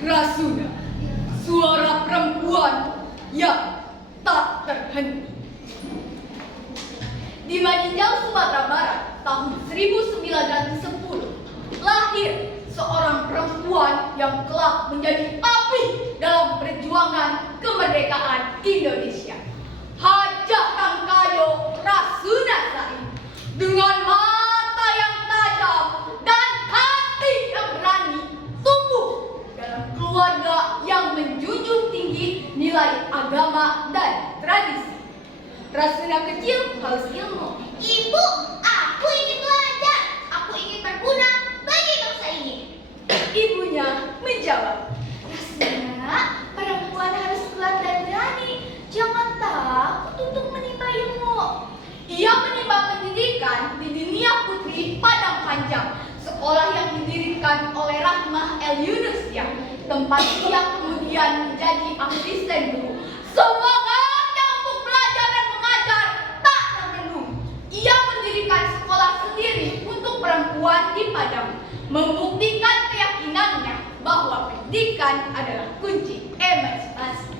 Rasuna, suara perempuan yang tak terhenti. Di Maninjau, Sumatera Barat, tahun 1910, lahir seorang perempuan yang kelak menjadi api dalam perjuangan kemerdekaan Indonesia. Hajah Rangkayo Rasuna Said, dengan mata yang tajam dan hati yang berani, tumbuh dalam keluarga yang menjunjung tinggi nilai agama dan tradisi. Rasuna kecil haus ilmu. Ibu, aku ingin belajar. Aku ingin berguna bagi bangsa ini. Ibunya menjawab, Rasuna, perempuan harus kuat dan berani. Jangan takut untuk menimba ilmu. ia menimba pendidikan di Dinia Putri Padang Panjang, sekolah yang didirikan oleh Rahmah El Yunusya, tempat ia kemudian menjadi asisten guru. Semangatnya untuk belajar dan mengajar tak terbendung. Ia mendirikan sekolah sendiri untuk perempuan di Padang, membuktikan keyakinannya bahwa pendidikan adalah kunci emansipasi.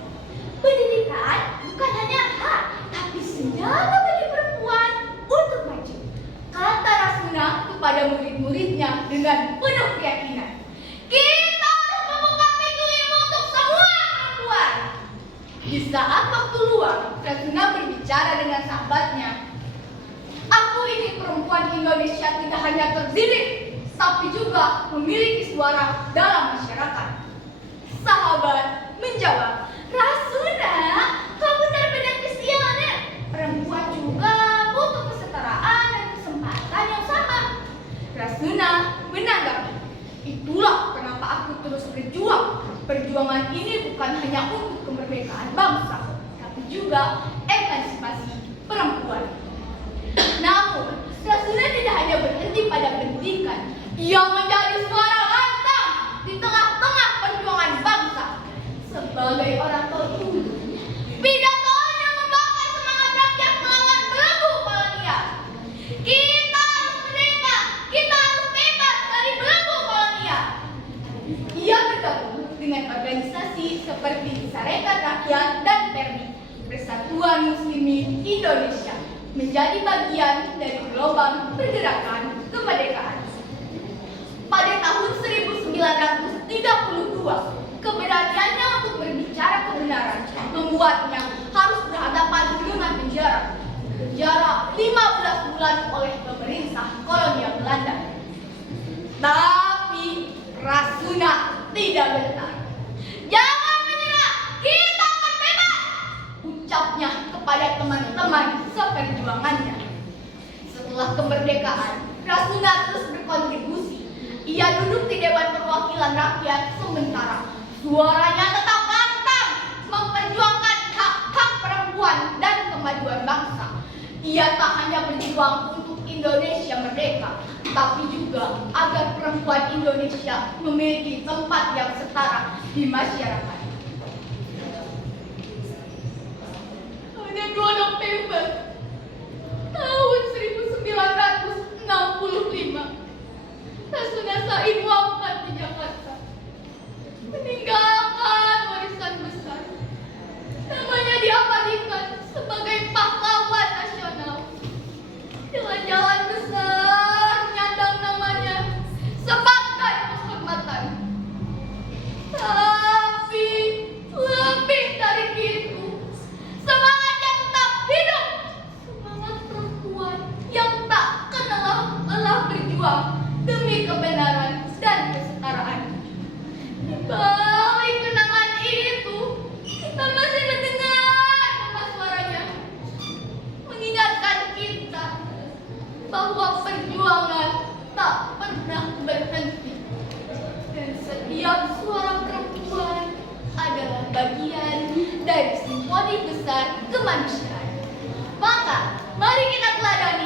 Pendidikan bukan hanya hak, tapi senjata bagi perempuan untuk maju. Kata Rasuna kepada murid-muridnya dengan penuh keyakinan, kita harus membuka pintu ilmu untuk semua perempuan. Di saat waktu luang, Rasuna berbicara dengan sahabatnya. Aku ingin perempuan Indonesia tidak hanya terdidik, tapi juga memiliki suara dalam masyarakat. Sahabat menjawab, Rasuna, kau benar-benar visioner. Perempuan juga butuh kesetaraan dan kesempatan yang sama. Rasuna menanggapi, itulah kenapa aku terus berjuang. Perjuangan ini bukan hanya untuk kemerdekaan bangsa, tapi juga emansipasi perempuan. Namun, Rasuna tidak hanya berhenti pada pendidikan. Ia menjadi suara lantang di tengah-tengah perjuangan bangsa. Sebagai orang tertua, pidatonya membakar semangat rakyat melawan belenggu kolonial. Kita harus merdeka, kita harus bebas dari belenggu kolonial. Ia bergabung dengan organisasi seperti Sarekat Rakyat dan PERMI, Persatuan Muslimin Indonesia, menjadi bagian dari gelombang pergerakan kemerdekaan. Pada tahun 1932, keberaniannya untuk berbicara kebenaran membuatnya harus berhadapan dengan penjara. Penjara 15 bulan oleh pemerintah kolonial Belanda. Tapi Rasuna tidak gentar. Jangan menyerah, kita akan bebas, ucapnya kepada teman-teman seperjuangannya. Setelah kemerdekaan, Rasuna terus berkontribusi. Ia duduk di Dewan Perwakilan Rakyat, sementara suaranya tetap lantang memperjuangkan hak-hak perempuan dan kemajuan bangsa. Ia tak hanya berjuang untuk Indonesia merdeka, tapi juga agar perempuan Indonesia memiliki tempat yang setara di masyarakat. Pada 2 November tahun 1965, Rasuna Said wafat di Jakarta, meninggalkan warisan besar. Namanya diabadikan sebagai pahlawan nasional. Dengan jalan besar menyandang namanya sebagai kehormatan. Tapi lebih dari itu, semangatnya tetap hidup. Semangat perempuan yang tak kenal lelah berjuang demi kebenaran dan kesetaraan. Di balik kenangan itu, kita masih mendengar nama suaranya, mengingatkan kita bahwa perjuangan tak pernah berhenti. Dan setiap suara perempuan adalah bagian dari simfoni besar kemanusiaan. Maka, mari kita teladani